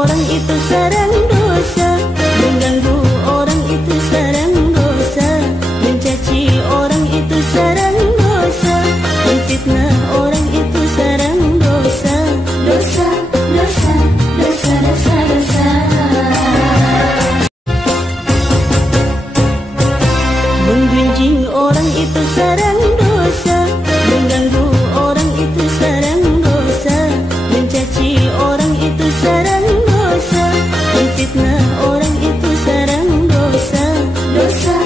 orang itu sarang dosa, mengganggu orang itu sarang dosa, mencaci orang itu sarang dosa, menfitnah orang itu sarang dosa. Dosa, dosa, dosa, dosa, dosa. Menggunjing orang itu sarang dosa, mengganggu orang itu sarang dosa, mencaci orang itu sarang dosa, menfitnah orang itu sarang dosa. Dosa,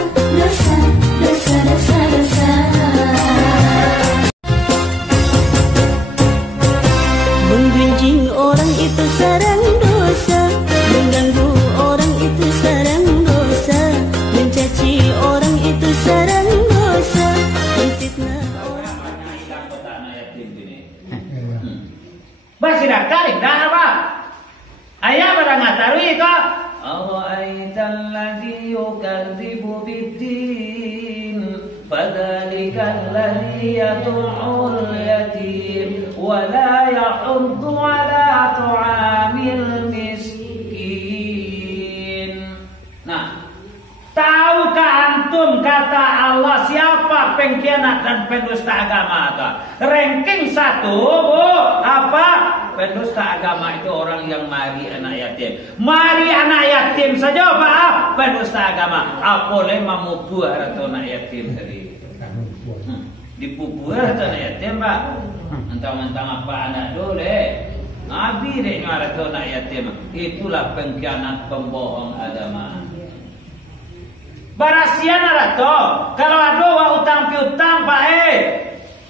dosa, dosa, dosa, dosa. Menggunjing orang itu sarang dosa, mengganggu orang itu sarang dosa, mencaci orang itu sarang dosa, menfitnah orang. Basidah kali dah apa? Ayah barang ngatawi kok. Ara'aital ladzi yukadzibu biddin, fadzalikal ladzi yad'ul yatim wa la yahuddu 'ala ta'amil miskin. Nah, tahukah antum kata Allah siapa pengkhianat dan pendusta agama? Ranking 1, Bu, apa? Pendusta agama itu orang yang mari anak yatim. Mari anak yatim saja, Pak. Pendusta agama. Apoleh mamubuah atau anak yatim tadi. Dipubuah atau anak yatim, Pak. Mentang-mentang apa anak dole. Nabi dek ngarah atau anak yatim. Itulah pengkhianat pembohong agama. Barasian arato, kalau ada wa utang piutang Pak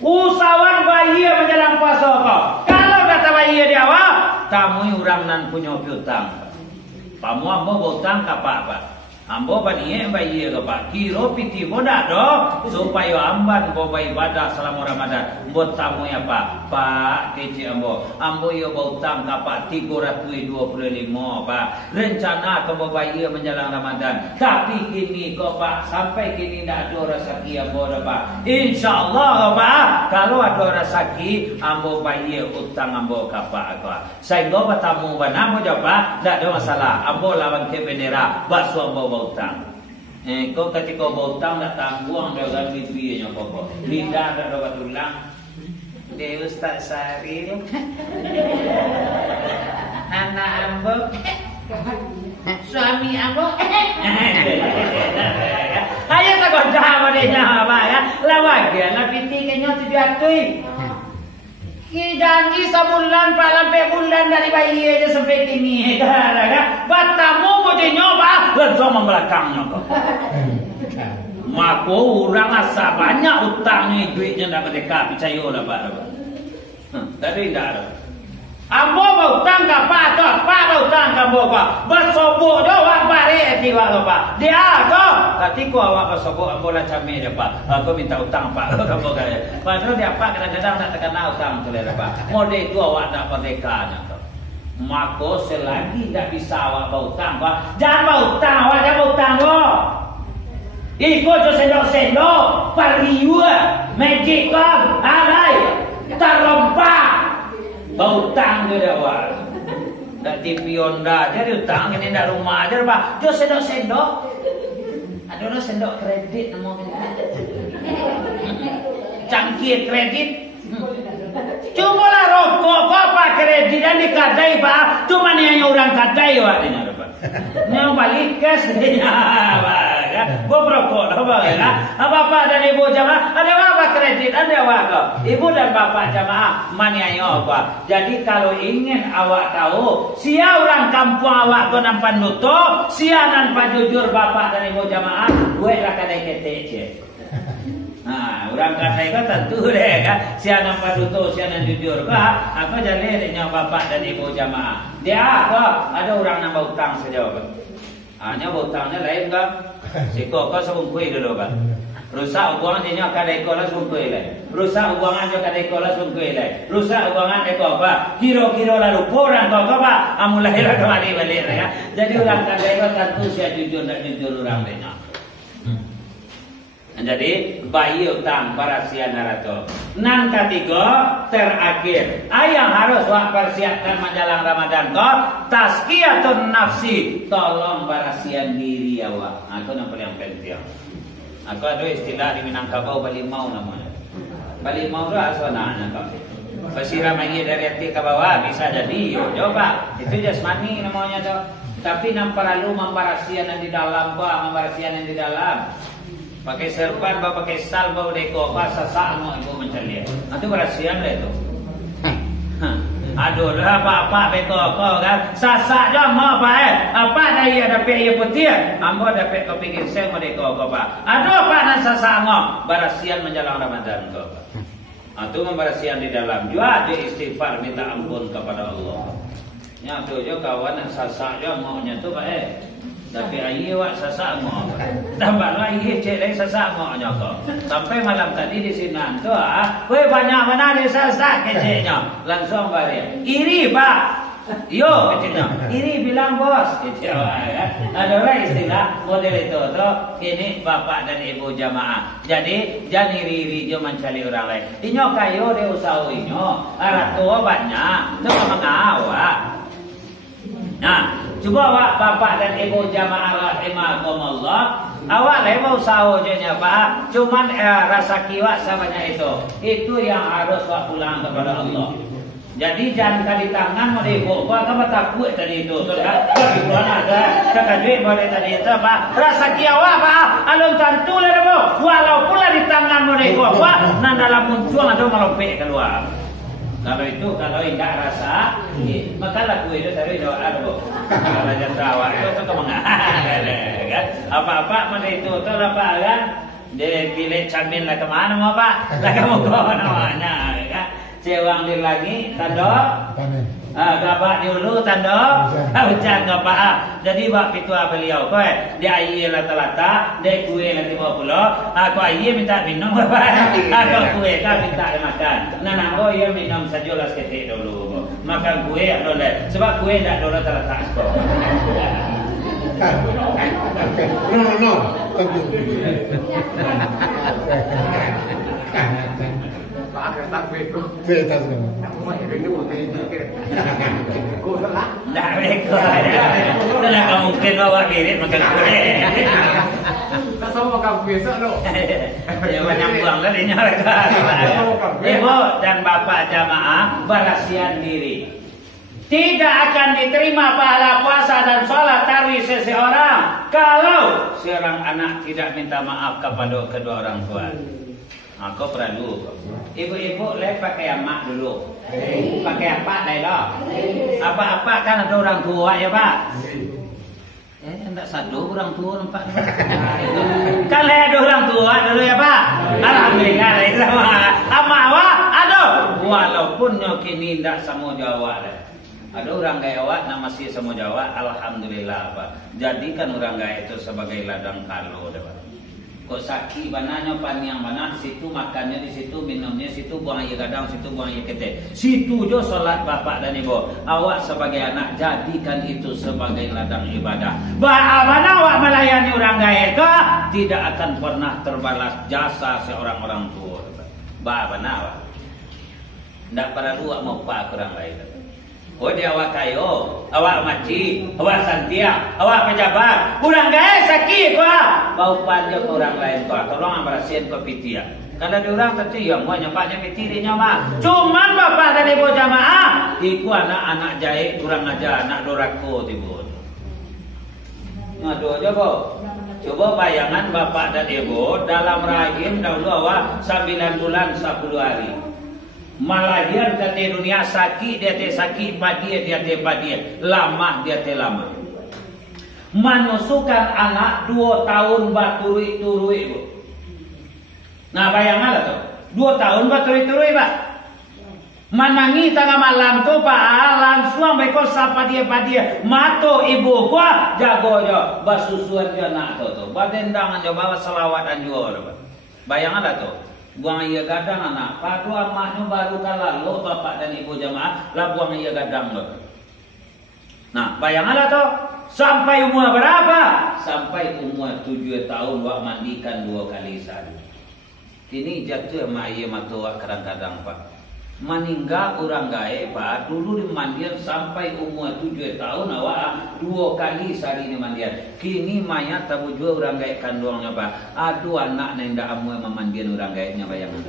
usawan bayi menjelang puasa kok. Kalau kata bayi dia awak, tamu orang nan punya piutang. Pamu ambo utang apa? Ambo bani bayi ke Pak. Kiro piti boda do supaya amban boba ibadah selama Ramadan. Buat tamu ya Pak kece ambo. Ambo yo utang Pak 325 Pak. Rencana ke boba iya menjelang Ramadan. Tapi kini kok Pak sampai kini ndak ada rezeki ambo Pak. Insyaallah Pak kalau ada rezeki ambo bayi utang ambo ka Pak. Sehingga tamu banamo jo Pak ndak ada masalah. Ambo lawan ke bendera bakso ambo utang. Kau ketika utang nak tangguang dengan bibinya kok. Lidah ada dapat ulang. Dia Ustaz Saril. Anak ambo. Suami ambo. Ayo tak kau dah madenya apa ya? Lawak dia nak piti kenya tu diatui. Ki janji sebulan Pak sampai bulan dari bayi aja sampai kini kan batamu mau nyoba langsung membelakangnya kok. Mako orang asa banyak utangnya duitnya nak mereka percaya lah Pak. Tadi tidak ada. Ambo mau utang ke Pak tu, Pak mau utang ke ambo Pak. Bersobok dah wak bare tiba lo Pak. Dia tu, ketika awak bersobok ambo lah cami dia Pak. Aku minta utang Pak. Kamu kaya. Padahal dia Pak kadang-kadang nak terkena utang tu lah Pak. Model itu awak nak merdeka tu. Mako selagi tak bisa awak berutang Pak. Jangan berutang awak, jangan berutang lo. Ikut tu sendok-sendok, pariwa, magic kau, alai, terlompat. Berutang je dia awak. Dak TV Honda je utang ini dak rumah aja Pak. Jo sendok-sendok. Ada orang sendok kredit nama kita. Cangkir kredit. Cuma lah rokok apa kredit dan dikadai Pak. Cuma ni hanya orang kadai awak dengar Pak. Ni balik cash dia Pak. Gua rokok dah Pak. Bapak dan ibu jamaah ada apa kredit ada awak kau. Ibu dan bapak jamaah mani ayo Pak. Jadi kalau ingin awak tahu sia orang kampung awak kau nampak nuto, sia nampak jujur bapak dan ibu jamaah, gue lah kadai ketek. Nah, orang kadai kau tentu deh kan. Sia nampak nuto, sia nan jujur kau. Apa jadi dengan bapak dan ibu jamaah? Dia kau ada orang nambah utang saja Pak. Hanya utangnya lain kan. Siko kau sebungkui dulu Pak. Rusak uang dia kadai kau lah sebungkui lah. Rusak uangan dia kadai kau lah sebungkui lah. Rusak uangan ekor Pak. Kiro-kiro lalu porang kau Pak. Amulai lah kembali balik ya. Jadi orang kadai kau tentu sia jujur tak jujur orang dia. Jadi bayi utang barasian narato. Nan ketiga terakhir, ayang harus wak persiapkan menjelang Ramadan ko tazkiyatun nafsi, tolong barasian diri awak. Aku yang paling penting. Aku ada istilah di Minangkabau balimau namanya. Balimau itu asalnya kau. Bersiram lagi dari hati ke bawah bisa jadi. Yo, coba itu jasmani namanya tuh. Tapi nam perlu membarasian yang di dalam, membarasian yang di dalam. Pakai serban, pakai sal, deko, sasak mau ibu mencari. Nanti berasian deh itu. Aduh lah apa beko kan. Sasak jam mau apa Apa dari ada pihak putih. Ambo dapat kopi ginseng mau deko apa. Aduh apa nan sasak mau. Berasian menjelang Ramadan ko. Atau memberasihan di dalam juga ada istighfar minta ampun kepada Allah. Nyatu jo kawan yang sasak jo maunya tu tapi ayi wak sasak mau. Tambah lagi cek lagi sasak mau nyoko. Sampai malam tadi di sini tu weh banyak mana dia sasak keceknya. Langsung balik. Iri pak. Yo keceknya. Iri bilang bos keceknya. Ada orang istilah model itu tu. Kini bapak dan ibu jamaah. Jadi jangan iri-iri jo mencari orang lain. Inyo kayo dia usaha inyo. Arah tua banyak. Tu mengawak. Nah, coba awak bapak dan ibu jamaah rahimakumullah, awak mau usaha je nya Pak, cuman rasa kiwak samanya itu yang harus awak pulang kepada Allah. Jadi jangan kali tangan mau ibu, kau kan takut tadi itu, sudah. Bukan ada, kata duit boleh tadi itu Pak. Rasa kiwak Pak, alun tentu lah demo. Walaupun lah di tangan mau ibu, Pak, nan dalam muncul atau melopek keluar. Kalau tidak rasa, maka lagu itu dari doa ada kalau jentawa itu kan apa-apa mana itu tuh apa kan dia pilih camin lah kemana mau Pak lah kamu kau namanya kan cewang di lagi tanda gabak dulu tanda hujan gabak jadi bak pitua beliau kau dia air lata-lata dia kue nanti mau pulau aku air minta minum Bapak aku kue kan minta makan nah aku ia minum sejelas ketik dulu makan kue boleh sebab kue tak dulu terletak kau no Beta semua. Dah mereka ada. Tak mungkin bawa kirim makan kue. Tak sama makan kue sok. Ya banyak buang lah dia mereka. Ibu dan bapak jamaah berasihan diri. Tidak akan diterima pahala puasa dan sholat tarawih seseorang kalau seorang anak tidak minta maaf kepada kedua orang tua. Aku perlu. Ibu-ibu leh pakai amak dulu. Pakai apa dah lah? Apa-apa kan ada orang tua ya Pak. Enggak sadu orang tua nampak. Kan leh ada orang tua dulu ya Pak. Alhamdulillah leh sama. Amak awak aduh. Walaupun kini tidak sama Jawa leh. Ada orang gaya awak nama masih sama Jawa. Alhamdulillah Pak. Jadikan orang gaya itu sebagai ladang kalau dah Pak. Kok saki bananya paniang mana situ makannya di situ minumnya situ buang air gadang situ buang air kete situ jo salat bapak dan ibu awak sebagai anak jadikan itu sebagai ladang ibadah mana awak melayani orang gaya ke tidak akan pernah terbalas jasa seorang orang tua mana awak tidak perlu awak mau pak orang lain. Oh dia awak kayo, awak maci, awak santia, awak pejabat, kurang gaya sakit kau. Bau panjang orang lain kau, tolong bersihin kopi dia. Kalau di orang tentu yang mau nyempatnya pitirinya mah. Cuman bapak dan ibu jamaah, iku anak-anak jahit kurang aja anak dorako tibu. Ngadu aja bo. Coba bayangan bapak dan ibu dalam rahim dahulu awak 9 bulan 10 hari. Malahir ke dunia sakit dia te sakit padia dia te padia lama dia te lama menusukan anak 2 tahun baturui-turui bu. Nah bayanganlah tuh 2 tahun baturui-turui Pak manangi tengah malam tuh Pak langsung mereka sapa dia padia mato ibu gua jago jo basusuan dia nak tuh badendangan jo bawa selawatan juga Pak bayanganlah tuh buang ia gadang anak padu amaknya baru kalah lo bapak dan ibu jamaah lah buang ia gadang lo Nah, bayanganlah toh. Sampai umur berapa? Sampai umur 7 tahun wak mandikan 2 kali sehari. Kini jatuh mak iya matoa kadang-kadang Pak. Meninggal orang gaib Pak. Dulu dimandian sampai umur 7 tahun awak 2 kali sehari dimandian. Kini mayat tabu juga orang gaib kandungnya Pak. Aduh anak nenda amu memandian orang gaibnya bayangan.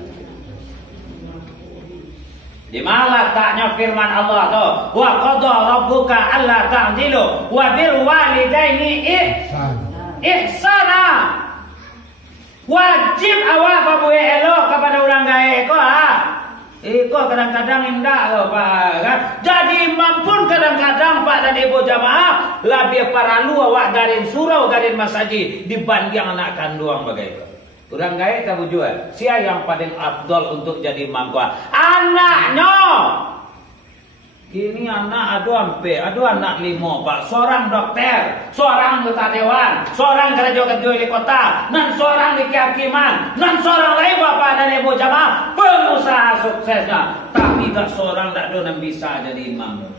Di mana taknya firman Allah tu? Wa qada rabbuka alla ta'dilu wa bil walidaini ihsana. Wajib awak babu elok kepada orang gaib ko Iko kadang-kadang indah loh Pak kan? Jadi mampun kadang-kadang Pak dan Ibu jamaah lebih paralu awak garin surau garin masaji dibanding anak kandung bagaimana. Orang gaib tahu jual. Siapa yang paling afdol untuk jadi mangkwa? Anaknya. Kini anak aduh anak 5 Pak. Seorang dokter, seorang anggota dewan, seorang kerja di kota, dan seorang di kehakiman, dan seorang lain Bapak dan Ibu jamaah pengusaha suksesnya. Tapi tak seorang tak ada yang bisa jadi imam.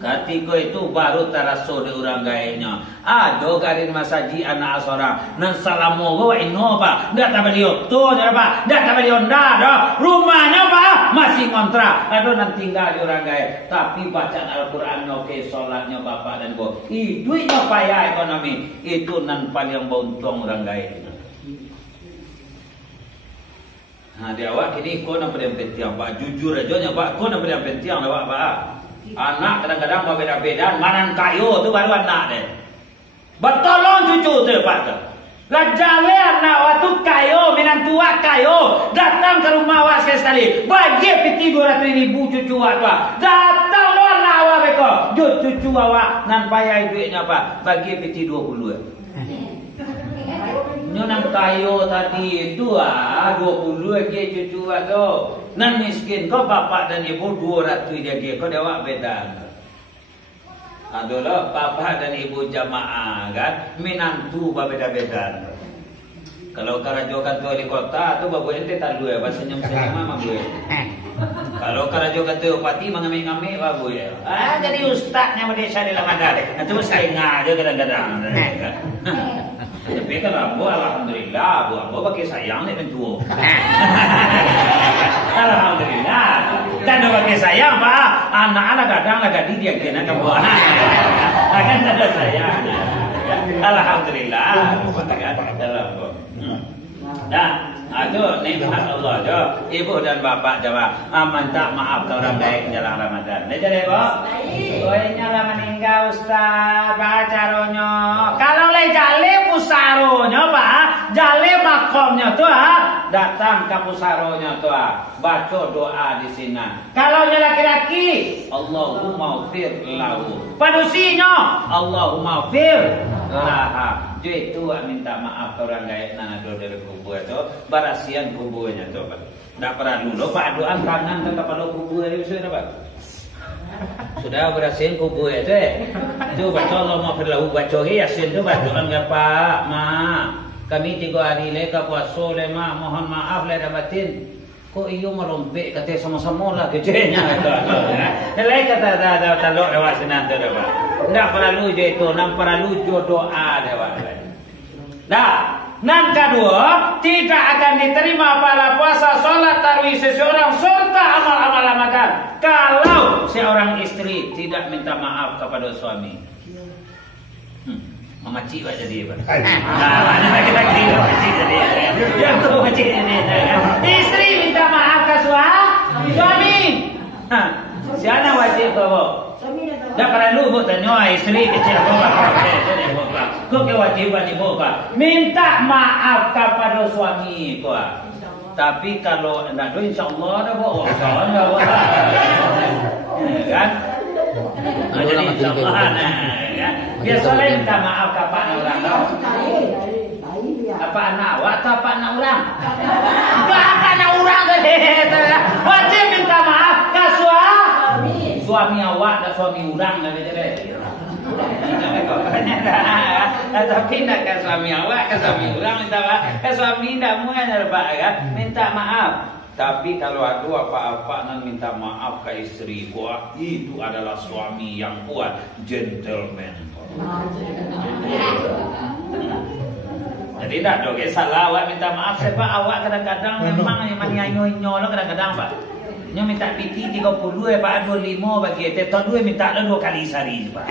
Ketika itu baru teraso di orang gaibnya. Ada garin masaji anak seorang. Nan salamu wa ino Pak. Dak tak beliau tu Pak. Dak tak beliau dah. Rumahnya Pak masih kontrak. Ada nan tinggal di orang gaib. Tapi bacaan Al-Qur'annya oke, salatnya Bapak dan Ibu. Duitnya payah ekonomi. Itu nan paling untung orang gaib. Nah, di awak kini kau nak beri penting Pak. Jujur aja Pak. Kau nak beri penting awak Pak. Anak kadang-kadang berbeda-beda, manan kayu tu baru anak deh. Betolong cucu tu Pak tu. Lah jale anak waktu kayu, minan tua kayu, datang ke rumah awak sekali. Bagi piti 200.000 cucu awak. Datang lo anak awak beko. Cucu awak nan payah duitnya Pak. Bagi piti 20. Nang kayu tadi itu 20 lagi cucu awak tu. Nan miskin kau Bapak dan Ibu 200 dia kau awak beda. Adalah Bapak dan Ibu jamaah kan minantu beda-beda. Kalau karajokan tu di kota tu babu ente tak dua bahasa senyum-senyum mama gue. Kalau karajokan tu upati mengamik-ngamik babu ya. Jadi ustaznya desa di Ramadan. Itu saya ngajo kadang-kadang. Tapi kan Abu alhamdulillah Abu pakai sayang ni mentua. Alhamdulillah. Dan pakai sayang Pak. Anak-anak kadang lagi dia kena ke buah. Akan ada sayang. Alhamdulillah. Nah, aduh nikmat Allah jo. Ibu dan Bapak jawab, minta maaf kalau orang baik jalan Ramadan. Dah jadi Bu? Baik. Nyala meninggal Ustaz, bacaronyo. Kalau le jale pusaronyo Pak, jale makomnya tuh datang ke pusaronya tuh baca doa di sini. Kalau laki-laki, Allahumma fir lahu. Padusinya, Allahumma fir laha. Jadi itu minta maaf ke orang gaib nana do dari kubur itu barasian kuburnya tu Pak. Tak perlu lo Pak doa tangan ke kepala kubur itu sudah Pak. Sudah berasian kubur itu Itu baca Allahumma fir lahu baca yasin tu baca apa Mak. Kami 3 hari leka puasa le Mak, mohon maaf le dapatin. Kok iyo merompek kata sama-sama lah kecilnya kata. Lain kata talok lewat senang tu Pak. Tak perlu je itu, nak perlu jo doa dewa. Nah, nan kedua tidak akan diterima pahala puasa, solat tarawih seseorang serta amal-amal Ramadan kalau seorang istri tidak minta maaf kepada suami. Memaci aja dia Pak. Nah, kita kira memaci jadi. Yang tu memaci jadi. Istri minta maaf ke suami. Siapa wajib kau? Tak perlu buat tanya istri kecil apa. Kau kewajiban ibu Pak. Minta maaf kepada suami kau. Tapi kalau nak do insya-Allah dah bawa. Kan? Jadi insya-Allah biasanya minta maaf kepada orang tau. Apa anak awak atau apa anak orang? Apa anak orang ke wajib minta maaf ke suami awak dan suami orang lah jadi. Tapi nak ke suami awak ke suami orang minta maaf. Ke suami tak muat Pak kan? Minta maaf. Tapi kalau ada apa-apa nak minta maaf ke isteri gua, itu adalah suami yang kuat, gentleman. Jadi tak ada salah awak minta maaf sebab awak kadang-kadang memang nyanyi-nyanyi lo kadang-kadang Pak. Nyo minta piti 30 Pak 25 bagi teto 2 minta lo 2 kali sehari Pak.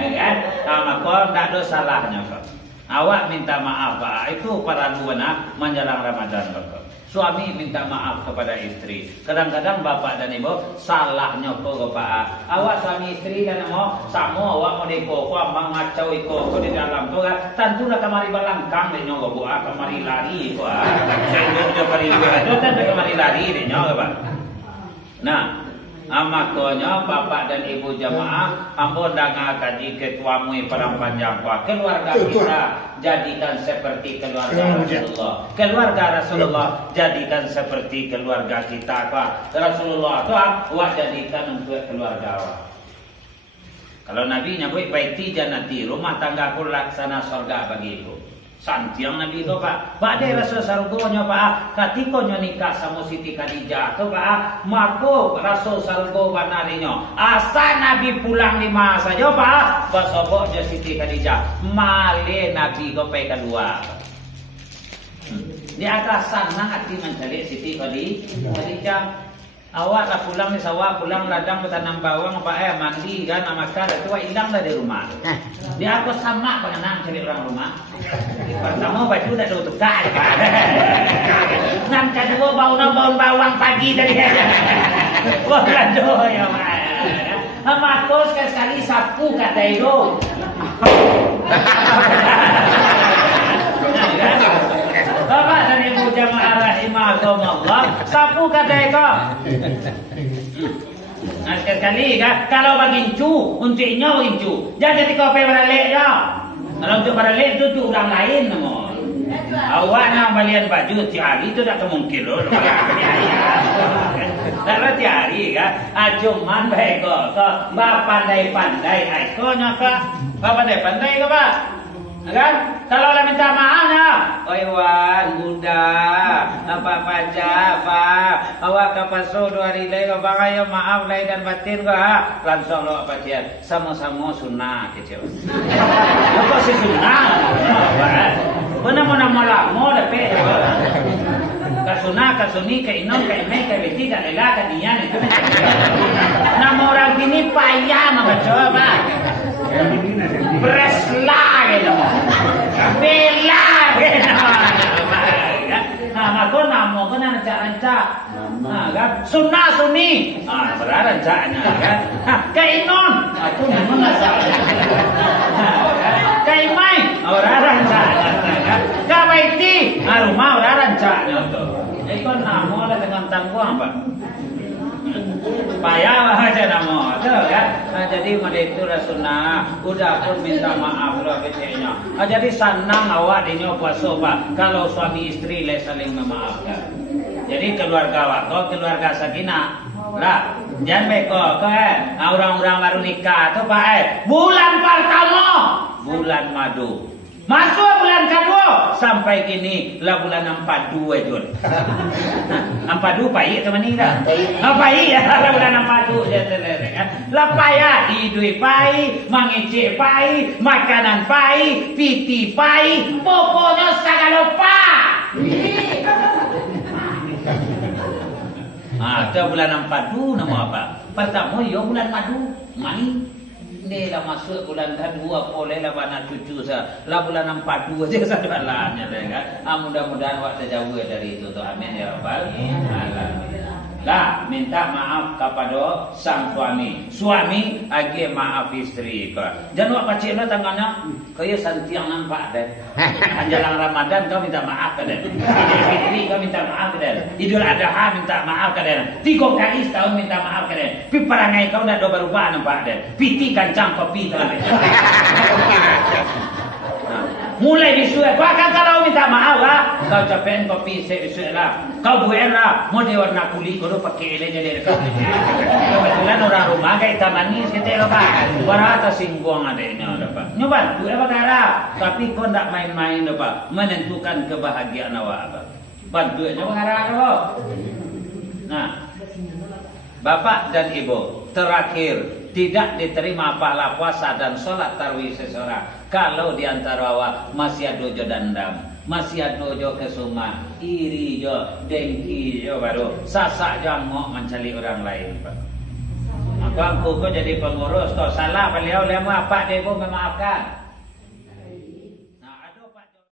Kan? Maka tak ada salahnya Pak. Awak minta maaf Pak. Itu para luana menjelang Ramadan Pak. Suami minta maaf kepada istri. Kadang-kadang bapak dan ibu salahnya ke Pak. Awak suami istri dan mau sama awak mau deko ko ambang ngacau iko di dalam tu kan. Tentu dah kamari balangkang de nyo bu kamari lari ko. Sendok jo kamari itu tentu kamari lari de nyo Pak. Nah, makanya bapak dan ibu jamaah ampun danga kaji ketuamu perang panjang keluarga kita jadikan seperti keluarga Rasulullah. Keluarga Rasulullah jadikan seperti keluarga kita Pak. Rasulullah tu awak jadikan untuk keluarga awak. Kalau Nabi nyebut baiti jannati, rumah tanggaku laksana surga bagiku. Santiang Nabi itu Pak. Badai Rasul sargonya Pak. Ketika nikah sama Siti Khadijah tu Pak. Maka Rasul sargo banarinya. Asal Nabi pulang 5 saja Pak. Bersobok je Siti Khadijah. Male Nabi ko pergi keluar. Dia akan senang hati mencari Siti Khadijah. Awak lah pulang ni sawah, pulang ladang bertanam bawang, Pak mandi kan, makan, itu hilang dah di rumah. Dia aku sama pengenang cari orang rumah. Pertama baju dah tutup kali, Pak. Ngan kedua bau bawang pagi dari aja. Wah lado ya Pak. Makos sekali sapu kata itu. Bapak dan ibu jamaah rahimakumullah, sapu kata eko. Nah sekali kan, kalau bagi incu, untuknya incu. Jangan ketika pergi beralek ya. Kalau untuk beralek itu orang lain namun. Awak nak balian baju tiari itu tak kemungkin loh. Kalau tiari kan, cuman baik kok. Bapak pandai-pandai, ikonya kak. Bapak pandai-pandai kok Pak. Kan? Kalau lah minta maafnya, oi wan, bunda, apa aja, Pak. Awak kapaso 2 hari lagi, Bang ayo maaf lahir dan batin kah? Langsung lo apa cian? Sama-sama sunnah kecil. Apa sih sunnah? Benar mau nama lama dah pe. Kasuna, kasuni, kainon, kaime, kabeti, kalela, kadian itu macam. Nama orang ini payah nama coba. Bresla gitu, bela gitu. Nah, maka nama kan rancak-rancak. Nah, kan sunnah sunni. Ah, berarti rancaknya kan. Kainon, itu mana salah. Kaimai, orang rancaknya kan. Kabaiti, rumah orang rancaknya tu. Itu nama lah dengan tangguh apa? Payah aja nama tu kan. Jadi mereka itu sunnah. Udah pun minta maaf lah kecilnya. Jadi senang awak dinyo puasa Pak. Kalau suami istri le saling memaafkan. Jadi keluarga awak, kau keluarga sakinah. Lah, jangan beko orang-orang baru nikah tu Pak bulan pertama bulan madu. Masuk bulan kedua sampai kini lah bulan 42 Jun. 42 pahit teman ni dah. Pahit ya lah bulan 42 je kan. Lah payah hidup pahit, mengecek pahit, makanan pahit, piti pahit, pokoknya segala pahit. Ada bulan 42 nama apa? Pertama ya bulan madu, mani. Ni lah masuk bulan kedua boleh lah anak cucu saya. Lah bulan 42 je sadalahnya kan. Mudah-mudahan awak terjauh dari itu tu. Amin ya rabbal alamin. Lah minta maaf kepada sang suami. Suami agi maaf istri kau. Jangan awak pacik lah tangannya. Kau ya santiang nampak deh. Anjalang Ramadan kau minta maaf ke deh. Idul Fitri kau minta maaf ke deh. Idul Adha minta maaf ke deh. 3 kali setahun minta maaf ke deh. Pi perangai kau dah berubah nampak deh. Piti kancang kopi tu. Mulai disuai. Kau akan kalau minta maaf lah. Kau capain kopi disuai lah. Kau buat lah. Mau dia warna kulit. Kau pakai ele jadi dekat. Kebetulan orang rumah kayak taman ni. Kita apa? Berata singgung adanya. Nyoba. Buat apa cara? Tapi kau tak main-main apa? Menentukan kebahagiaan awak apa? Bantu aja mengarang apa? Nah, Bapak dan Ibu, terakhir tidak diterima pahala puasa dan sholat tarawih seseorang kalau di antara awak masih ada jo dendam, masih ada jo kesuma, iri jo, dengki jo baru, sasak jangok mencari orang lain. Aku jadi pengurus, kalau salah beliau lemu apa dia pun memaafkan.